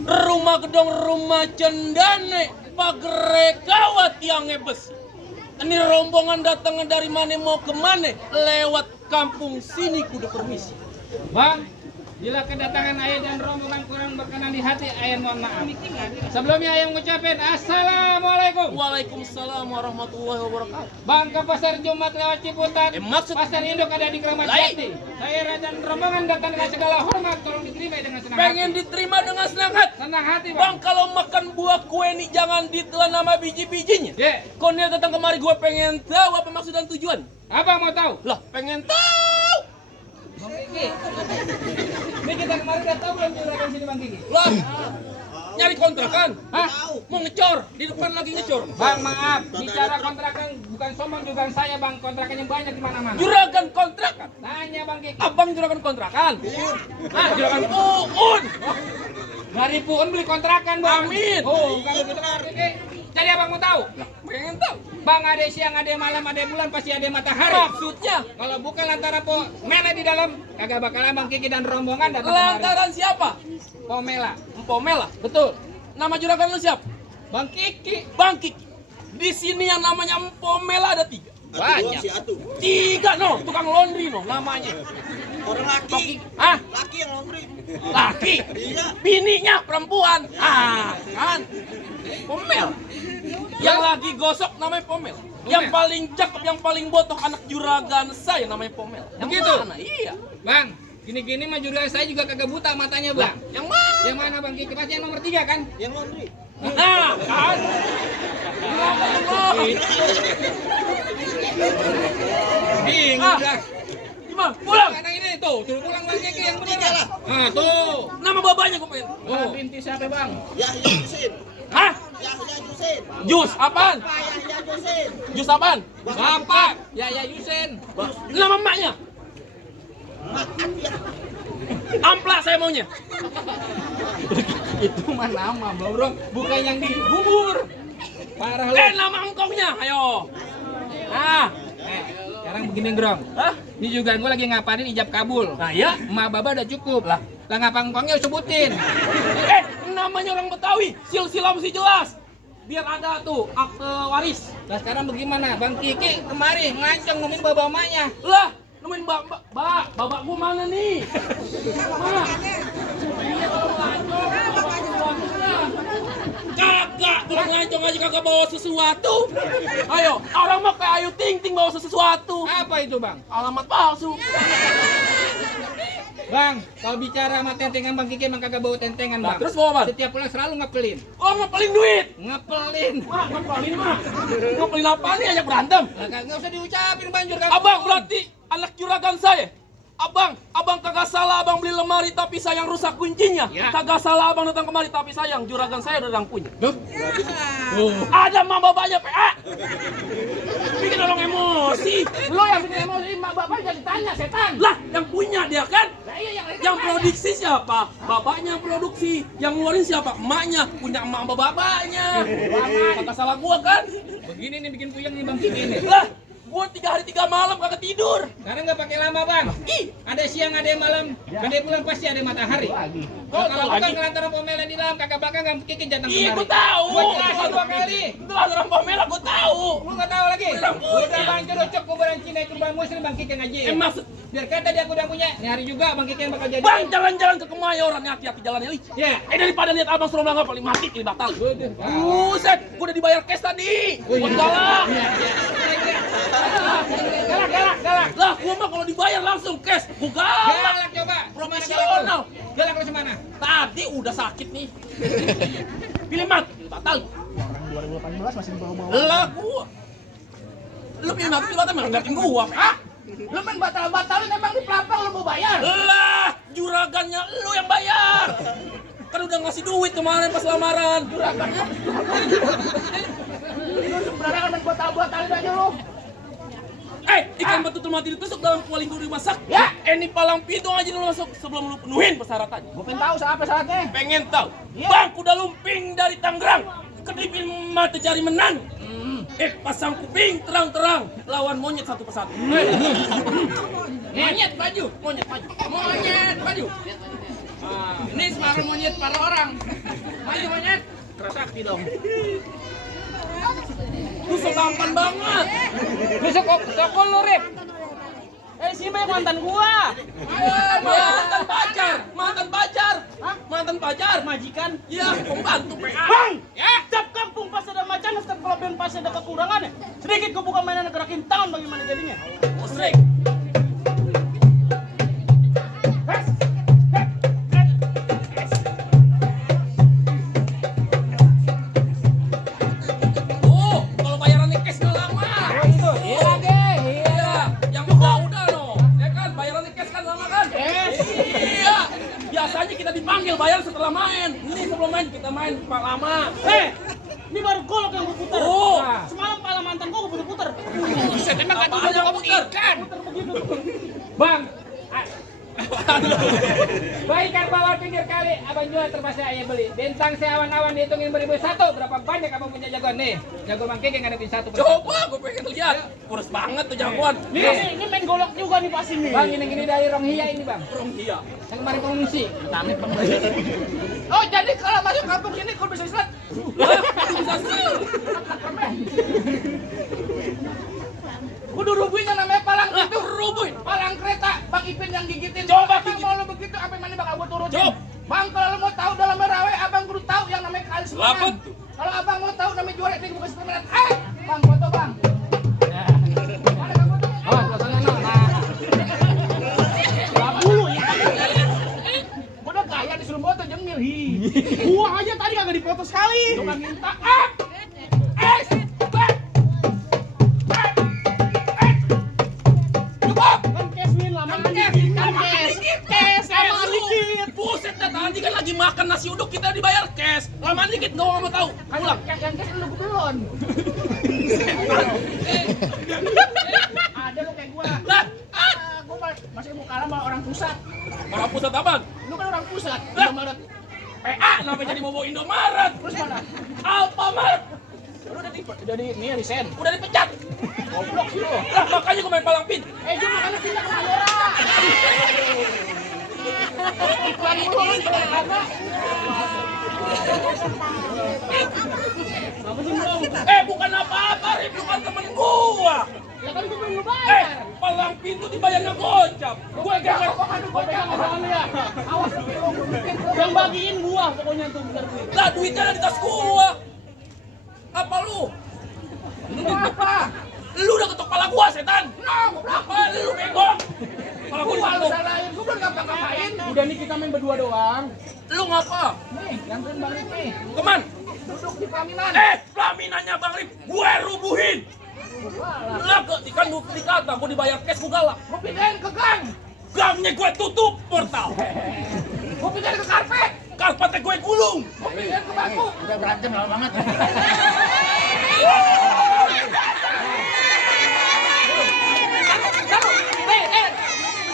Rumah gedong rumah cendane pagere kawat yang besi. Ini rombongan datang dari mana mau ke mana? Lewat kampung sini kudu permisi. Bang, bila kedatangan ayah dan rombongan kurang berkenan di hati, ayah mohon maaf. Sebelumnya ayah ngucapin Assalamualaikum. Waalaikumsalam warahmatullahi wabarakatuh. Bang, ke pasar Jumat lewat Ciputat. Maksud pasar induk ada di Kramat Jati. Saya dan rombongan datang dengan segala hormat, tolong diterima dengan senang pengen hati. diterima dengan senang hati. Senang hati, Bang, kalau makan buah kue ini jangan ditelan nama biji-bijinya. Ya. Kau nih datang kemari gue pengen tahu apa maksud dan tujuan. Abang mau tahu? Lah, pengen tahu. Bang Kiki. Ini kita kemarin udah tahu belum juragan sini Bang Kiki? Lah, nyari kontrakan. Hah? Mau ngecor, di depan lagi ngecor. Bang, maaf, bicara kontrakan bukan sombong juga saya Bang, kontrakannya banyak di mana-mana. Juragan kontrakan. Tanya Bang Kiki. Abang juragan kontrakan. Ah, juragan Uun. Dari Puun beli kontrakan Bang. Amin. Oh, kalau gitu Bang Kiki. Jadi abang mau tahu? Pengen tahu. Bang, ada siang, ada malam, ada bulan, pasti ada matahari. Maksudnya Kalau bukan lantaran po Mela di dalam, kagak bakal Bang Kiki dan rombongan datang kemari. lantaran siapa? Pomela. Empomela. Betul. Nama juragan lu siapa? Bang Kiki. Bang Kiki. Di sini yang namanya Empomela ada 3. Banyak. 3 no, tukang laundry no namanya. Orang laki. Ah, Laki yang laundry. laki. Iya. Bininya perempuan. Ah, kan. Pomel. Yang lagi gosok namanya Pomel. Yang paling cakep, yang paling botoh anak juragan saya namanya Pomel. Yang Begitu? mana? Iya. Bang, gini-gini mah juragan saya juga kagak buta matanya Bang. Yang mana? Yang mana Bang Kiki? Pasti yang nomor 3 kan? Yang laundry. Nah, kan. Bingung Ah. dah. Gimana? Pulang. Karena ini tuh, suruh pulang Bang Kiki yang bener Tiga lah. lah. Ah, tuh. Nama babanya gue pengen. Oh, binti siapa Bang? Yahya Yusin. Hah? Yahya Yusin. Jus apaan? Pak Yahya Yusin. Jus apaan? Bapak, ya Yusen. Nama emaknya? Ampla saya maunya. Itu mah nama, Bro. Bukan yang di bubur. Parah lu. Nama engkongnya, ayo. Ah, Sekarang begini, Grong. hah? Ini juga gue lagi ngapain ijab kabul. Nah ya. Emak baba udah cukup lah. Lah ngapa engkongnya sebutin? Namanya orang Betawi, silsilah mesti jelas. Biar ada tuh akte waris. Nah sekarang bagaimana? Bang Kiki kemari nganceng nemuin baba emaknya. Lah, nemuin babak gua mana nih? Mana? Kagak, kurang ngancong aja kagak bawa sesuatu. Ayo, orang mah kayak Ayu Ting Ting bawa sesuatu. Apa itu, Bang? Alamat palsu. Bang, kalau bicara sama tentengan Bang Kiki emang kagak bawa tentengan, Nah, Bang. terus bawa apa? Setiap pulang selalu ngepelin. Oh, ngepelin duit. Ngepelin. Ngepelin mah. Ngepelin apa nih, ajak berantem? Lah kagak usah diucapin banjur Abang berarti anak juragan saya. Abang kagak salah abang beli lemari tapi sayang rusak kuncinya. Ya. Kagak salah abang datang kemari tapi sayang juragan saya udah punya. Duh. Ada mah bapaknya PA. Bikin orang emosi. Lo yang bikin emosi, mak bapak jadi tanya setan. Lah, yang punya dia kan? Lah iya Yang produksi siapa? Bapaknya yang produksi. Yang ngeluarin siapa? Emaknya. Punya emak sama bapaknya. Kagak salah gua kan? Begini nih bikin puyeng nih Bang Kiki nih. Lah, gua 3 hari 3 malam kagak tidur. Karena nggak pakai lama Bang. Ih, Ada siang, ada malam, ada bulan pasti ada matahari. Kok Kalau lagi? bukan kelantaran pomela di dalam, kakak belakang nggak Kiki datang Iya, kemari. gua tahu. Gua jelasin 2 kali. Itu lah orang Pamela gua tahu. Lu nggak tahu lagi? Udah punya. Udah Bang Cerucuk kuburan Cina kuburan Muslim Bang Kiki ngaji. Maksud Biar kata dia aku udah punya. Nih hari juga Bang Kiki yang bakal jadi. Bang, jalan-jalan ke Kemayoran, hati-hati jalannya licin. Ya. Daripada lihat abang suruh melanggar paling mati, ini batal. Waduh. Buset, gua udah dibayar cash tadi. Buat galak. Galak. Lah, gua mah kalau dibayar langsung cash. Gua galak. Galak coba. Profesional. Galak lu semana? Tadi udah sakit nih. Pilih mat, batal. Orang 2018 masih bawa-bawa. Lah, gua. Lu pilih mat, pilih batal malah ngeliatin gua. Hah? Lu main batal-batalin emang di pelampang lu mau bayar? Lah, juragannya lu yang bayar. Kan udah ngasih duit kemarin pas lamaran. Juragannya. Sebenarnya kan main batal-batalin aja lu. Ikan betutul mati ditusuk dalam kuali guru dimasak. Ya. Ini palang pintu aja dulu masuk sebelum lu penuhin persyaratannya. Gua pengen tahu apa syaratnya. Pengen tahu? Iya. Bang, kuda lumping dari Tangerang. Kedipin mata cari menang. Pasang kuping terang-terang lawan monyet satu persatu. Monyet baju. Monyet maju. Monyet baju. Ini semangat monyet para orang. Maju monyet. Kerasakti dong. Lu selampan banget. Lu sokol lu, Rip. Si Mbak mantan gua. Mantan pacar. Majikan. Ya, pembantu PA. Bang, cap kampung pas ada macan, setiap kelebihan pas ada kekurangan ya. Sedikit gua buka mainan gerakin tangan bagaimana jadinya. Musrik. Oh, kalau bayarannya cash nggak lama. Itu, Iya, yang udah no. Ya kan, bayarannya cash kan lama kan? Iya. Biasanya kita dipanggil bayar setelah main. Ini sebelum main kita main pak lama. Ini baru golok yang gua putar. Oh. Semalam pala mantan gua putar-putar. Buset, emang kan udah kamu ikan. Putar begitu. Bang. Baikkan bawah pinggir kali, abang jual terpaksa ayah beli. Bintang seawan-awan dihitungin beribu satu. Berapa banyak abang punya jagoan nih? Jagoan Bang Keke ngadepin satu. Coba gue pengen lihat. Kurus banget tuh jagoan. Ini main golok juga nih pasti nih. Bang, ini dari Ronghia ini bang. Ronghia. Yang kemarin pengungsi. Amit bang. Oh jadi kalau masuk kampung sini kalau bisa islat. Bisa sih. Kudu rubuhnya namanya palang itu. Rubuh. Palang kereta. Bang Ipin yang gigitin. Coba Abang mau lo begitu apa mana bakal gua turutin. Coba. Bang kalau lo mau tahu dalam rawe abang kudu tahu yang namanya kali Apa semangat. tuh? Kalau abang mau tahu namanya juara itu bukan setelah bang foto bang. Mana bang foto? Oh, fotonya no. Nah. Dulu ya. Udah kaya disuruh foto jemil. Gua aja tadi kagak dipoto sekali. Coba minta. Buset dah, tadi kan lagi makan nasi uduk kita dibayar cash. Lama dikit nggak mau tahu. Pulang. Yang kes lu belum. Ada lu kayak gua. Lah, Gua masih mau kalah sama orang pusat. orang pusat apaan? Lu kan orang pusat. Lah. Indomaret. PA, kenapa jadi bobo Indomaret? Terus mana? Alfamart. Lu udah ini resign. Udah dipecat. Goblok sih lu. Lah, makanya gue main palang pin. Jum makanya pindah ke Mandora. Iklan mulu lu di mana? Apa sih bang? Bukan apa-apa, Rip, lu kan temen gua. Ya kan gua belum bayar. Palang pintu dibayarnya gocap. Gue gak Gua pegang omongan lu ya. Awas lu. Yang bagiin gua pokoknya tuh bentar duit. lah duitnya ada di tas gua. Apa lu? Apa? Lu udah ketok pala gua, setan. Apa lu bego? Pala gua Gua dipatok. salahin, gua belum ngapa-ngapain. Udah nih kita main berdua doang. Lu ngapa? Nih, gantuin Bang Rip nih. Keman? Duduk di pelaminan. Pelaminannya Bang Rip, gue rubuhin. Lah kan dikata gue dibayar cash gue galak. Gua pindahin ke gang. Gangnya gue tutup portal. Gua pindahin ke karpet. Karpetnya gue gulung. Gua pindahin ke bangku. Udah berantem lama banget.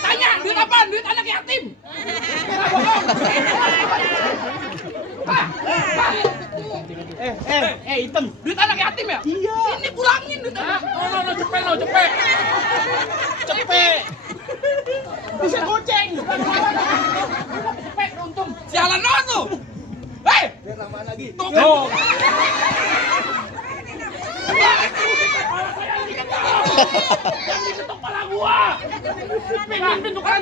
Tanya, duit apaan? Duit anak yatim. Hitam. Duit anak yatim ya? Iya. Sini pulangin duit anak. No, cepet. Cepet. Bisa goceng. Cepet untung. Sialan lo tuh. Hei. Biar tambahan lagi. Tuh. Yang diketok pala gua. Pin tukeran.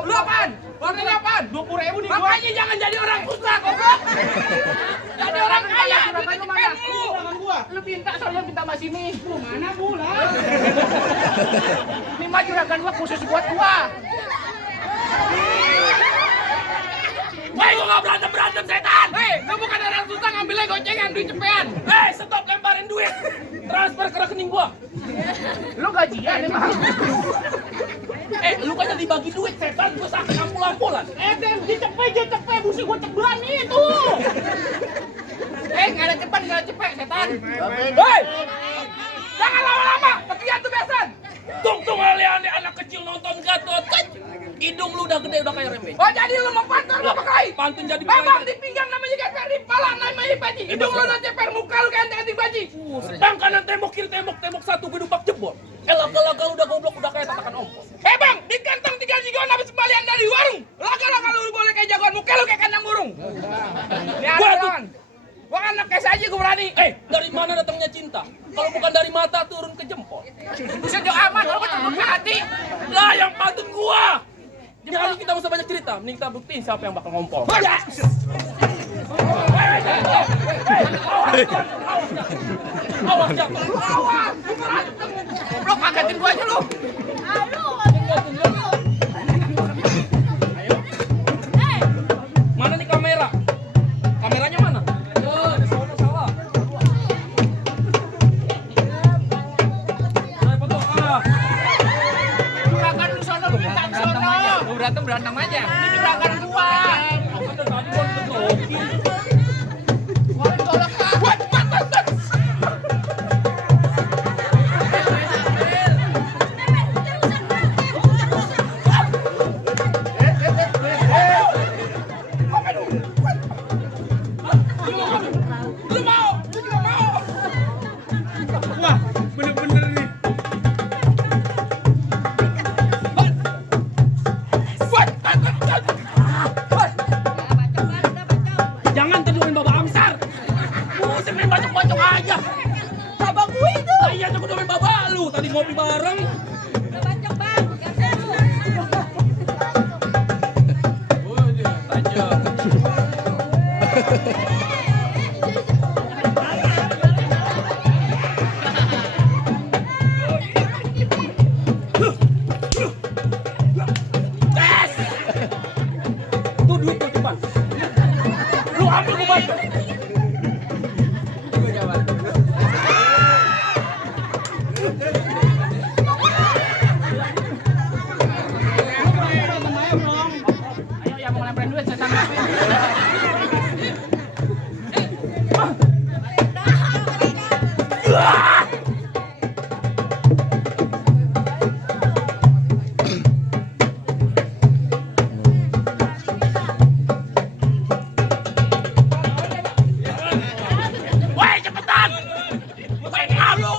Lu apaan? Warnanya apaan? 20.000 nih gua. Makanya jangan jadi orang susah, goblok. Jadi orang kaya, duitnya Lu cepet mana? lu. Tangan gua. Lu pinta soalnya pinta sama sini. Lu mana pula? Ini mah juragan gua khusus buat gua. Hei, gua gak berantem setan. Hei, lu bukan orang susah ngambilnya gocengan duit cepean. Hei, stop lemparin duit. Transfer ke rekening gua. Lu gajian emang. Lu kan jadi bagi duit setan, gua sakit ampul-ampulan. Dan dicepet, busi gua cebelan itu. Nggak ada cepet, setan. Hei, jangan lama-lama, kegiatan tuh besan. Tung ale-ale anak kecil nonton Gatot kan. Hidung lu udah gede, udah kayak rembe. Oh jadi lu mau pantun lu pakai? Pantun jadi Bambang di pinggang namanya geper, di pala namanya baji. Hidung lu nanti ceper, muka lu kayak anting baji. Sedang kanan tembok, kiri tembok satu gue dumpak jebol. Laga-laga udah goblok, udah kayak tatakan ompos. Bang, di kantong 3 jigon habis kembalian dari warung. Laga-laga lu boleh kayak jagoan Muka lu kayak kandang burung. Gua tuh Gua kan nakes aja gua berani. dari mana datangnya cinta? Kalau bukan dari mata turun ke jempol. Buset jauh amat, kalau gua cuma ke hati. Lah yang pantun gua. Jangan kita usah banyak cerita, mending kita buktiin siapa yang bakal ngompol. Awas jatuh. Goblok, angkatin gua aja lu. Mana nih kamera? Kameranya mana? Di sono salah. Saya foto. Juragan lu sono, lu minta di sono. Lu berantem aja. Ini juragan gua. Kan dari tadi gua dikerokin. Gua tolak. Lu mau? Lu juga mau? Wah, bener-bener nih. Jangan tidurin Baba Amsar. Buset main bacok-bacok aja. Baba gue itu. Iya, aku udah main Baba lu. Tadi ngopi bareng. Tuh duit tuh cepat. Lu ambil gua bantu. Ayo yang mau lempar duit saya tanggapin. Woi, cepetan. Woi, lu.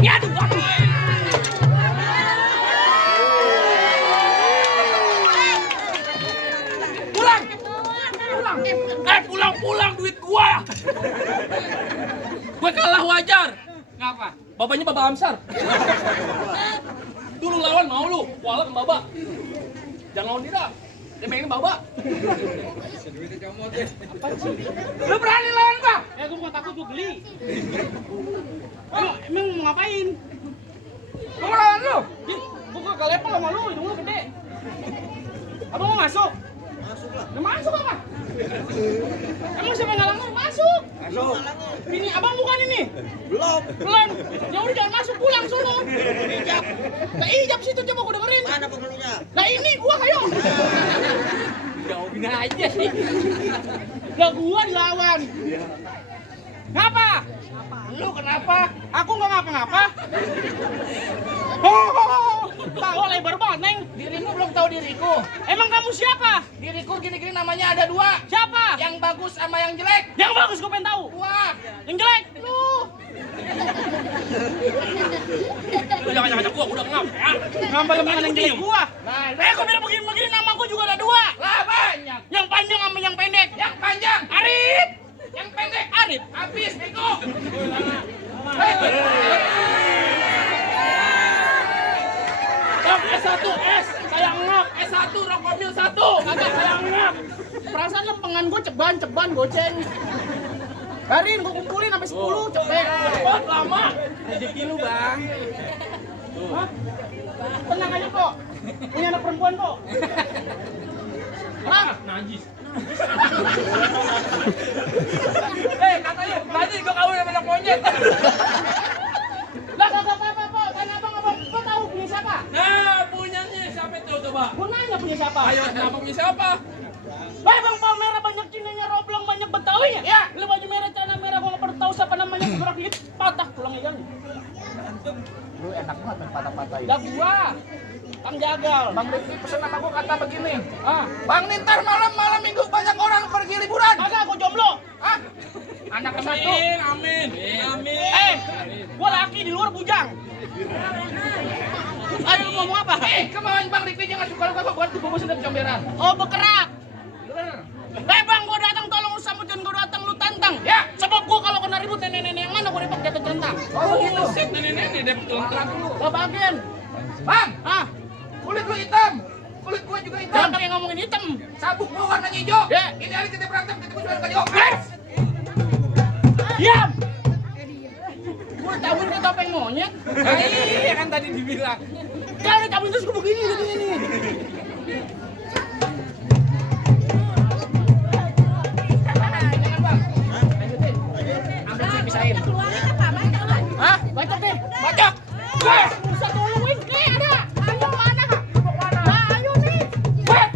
Ya, aduh, aduh. Pulang. Pulang duit gua. Gue kalah wajar. Ngapa? Bapaknya Baba Amsar. Dulu lawan mau lu, kualat sama Baba. Jangan lawan dia dah. Dia pengen Baba. Lu berani lawan gua? Gua bukan takut, gua geli. Emang mau ngapain? Gua mau lawan lu? Gua ke level sama lu, hidung lu gede. Abang mau masuk? Masuk lah. Udah masuk apa? Emang siapa yang ngalangin? Masuk! Masuk. Ini abang bukan ini? Belum. Belum! Ya udah jangan masuk, pulang sono! Ijab. Nah ijab situ coba gua dengerin! Mana pengeluhnya? Nah ini gua kayo! Jawabin aja sih. Lah gua dilawan! Ngapa? Lu kenapa? Aku nggak ngapa-ngapa. Tahu lebar banget, Neng. Dirimu belum tahu diriku. Emang kamu siapa? Diriku gini-gini namanya ada dua. Siapa? Yang bagus sama yang jelek. Yang bagus gue pengen tahu. Wah, Yang jelek? Lu. lu jangan ngajak gua udah ngap ya. Ngapa lu yang jelek gua? Nah, Kok bilang begini-begini nama gua juga ada dua. lah banyak. Yang panjang sama yang pendek. Yang panjang Arif. yang pendek Arif. habis bego. Rok S1 S, saya ngap. S1 Rokomil 1. Kagak saya ngap. Perasaan lempengan gua ceban goceng. Garin gua kumpulin sampai 10 cepet. Cepet lama. Rezeki lu, Bang. Hah? Tenang aja kok. Punya anak perempuan kok. Hah? Najis. Katanya tadi gua kawin sama anak monyet. Lah kagak apa-apa, tanya abang, kau tahu punya siapa? Nah, punyanya siapa tuh coba? Gua nanya punya siapa? Ayo, kenapa punya siapa? Lah bang merah banyak cininya roblong banyak betawinya. Ya, lu baju merah celana merah gua nggak pernah tahu siapa namanya gerak dikit patah tulangnya yang. Lu enak banget main patah-patahin. Lah gua Kang Jagal. Bang Rifki pesen sama gua kata begini. Ah, Bang, nih ntar malam minggu banyak orang pergi liburan. kagak gua jomblo. Hah? Anak ke satu. Amin. Gua laki di luar bujang. Ayo lu ngomong apa? Kemauan Bang Riki jangan suka-suka buat dibungkus dan comberan. Oh, bergerak. Bener. Bang, gua datang tolong lu sambut dan gua datang lu tantang. Ya. Sebab gua kalau kena ribut nenek-nenek yang mana gua dapat jatuh centang. Oh gitu. Set nenek-nenek deh pelengkap dulu. Gua bagian. Bang, Ah, kulit lu hitam. Kulit gua juga hitam. jangan pakai ngomongin hitam. Sabuk gua warnanya hijau. Ya. Ini hari kita berantem, kita jual ke Jogres. Diam. Gua tahuin ke topeng monyet. Iya kan tadi dibilang. Kalau ditabuin terus gua begini begini. Jangan Bang. Lanjutin. Ambil saya pisahin. Hah? Bacok deh. Bacok. Wes, bisa tolongin. Nih ada. Ayo mana? Nah, ayo nih. Wet.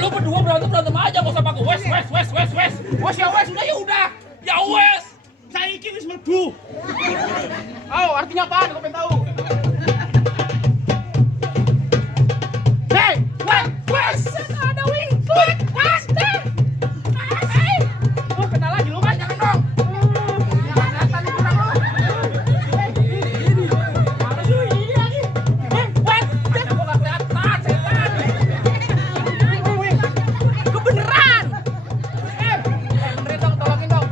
Lu berdua berantem aja gak usah pakai wes. Wes ya wes, udah ya udah. Ya wes. Saiki wis mlebu. Oh, artinya apaan? Kau pengen tahu? Hey, wes. Ada wing. Wes. Oh, kenal lagi lu, Mas. Jangan dong. Jangan kelihatan nih kurang lu. Mana sih ini lagi? Wes. Gua nggak kelihatan, setan. Kebeneran. Benerin dong, tolongin dong.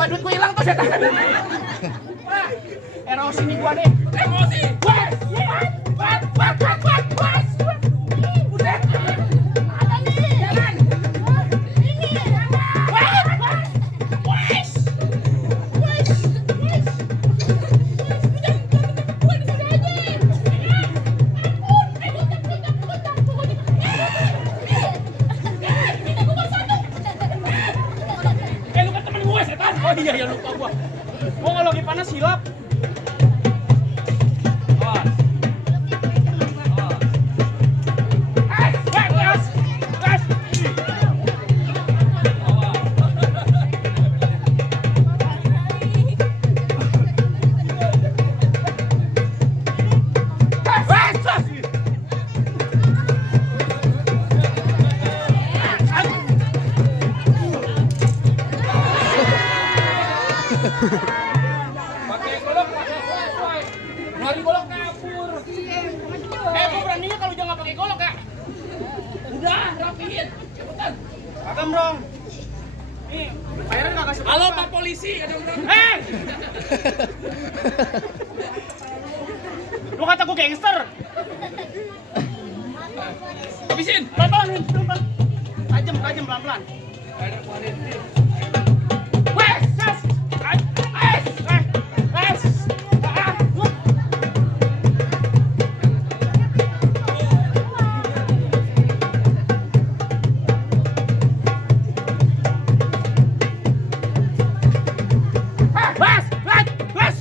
Wah, duit gua hilang tuh setan. Wah, erosi nih gua deh. Emosi. Wes. Buset. Ada nih. Jalan. Ini. Wes. Lu kan temen gue setan. Oh iya ya lupa gua. Gua kalau lagi panas hilap. Pakai golok, sesuai. Ngeluarin golok kabur. Gua beraninya kalau jangan pakai golok, Kak. Udah rapiin. Cepetan. Agam dong. Nih, bayaran kagak seberapa. Halo Pak Polisi, ada yang berantem. Lu kata gua gangster. Habisin. Pelan-pelan, pelan-pelan. Tajam, pelan-pelan. Wes, wes.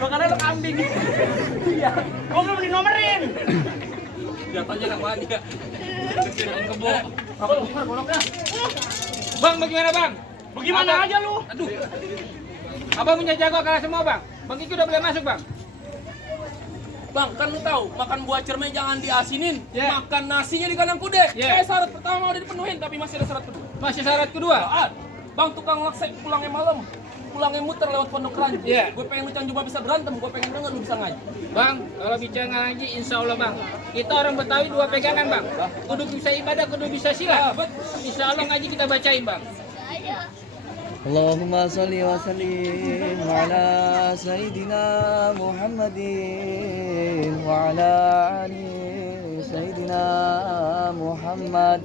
Makanya lu kambing. Iya. Gua belum dinomerin. Jatuhnya sama aja. Kecilin kebo. Aku bukan goloknya. Bang, bagaimana bang? Bagaimana aja lu? Aduh. Abang punya jago kalah semua bang. Bang Kiki udah boleh masuk bang. Bang, kan lu tahu makan buah cermai jangan diasinin. Ya. Makan nasinya di kandang kuda. Ya. Syarat pertama udah dipenuhin tapi masih ada syarat kedua. Masih syarat kedua. Apaan? Bang tukang laksek pulangnya malam. Pulangnya muter lewat pondok ranji. Iya. Gue pengen lu cuma bisa berantem, gue pengen denger lu bisa ngaji. Bang, kalau bicara ngaji, insya Allah bang. Kita orang Betawi dua pegangan bang. Kudu bisa ibadah, kudu bisa silat. Insya Allah ngaji kita bacain bang. اللهم صل وسلم على سيدنا محمد وعلى آل سيدنا محمد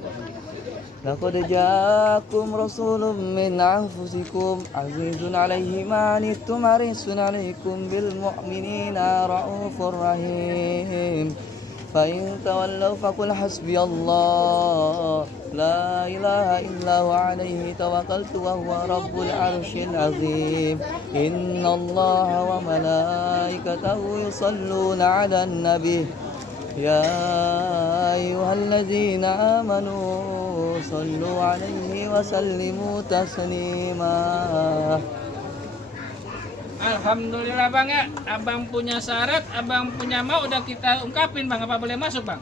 لقد جاءكم رسول من أنفسكم عزيز عليه ما عنتم حريص عليكم بالمؤمنين رؤوف رحيم فإن تولوا فقل حسبي الله لا إله إلا هو عليه توكلت وهو رب العرش العظيم إن الله وملائكته يصلون على النبي يا أيها الذين آمنوا صلوا عليه وسلموا تسليما. Alhamdulillah bang ya, abang punya syarat, abang punya mau udah kita ungkapin bang, apa boleh masuk bang?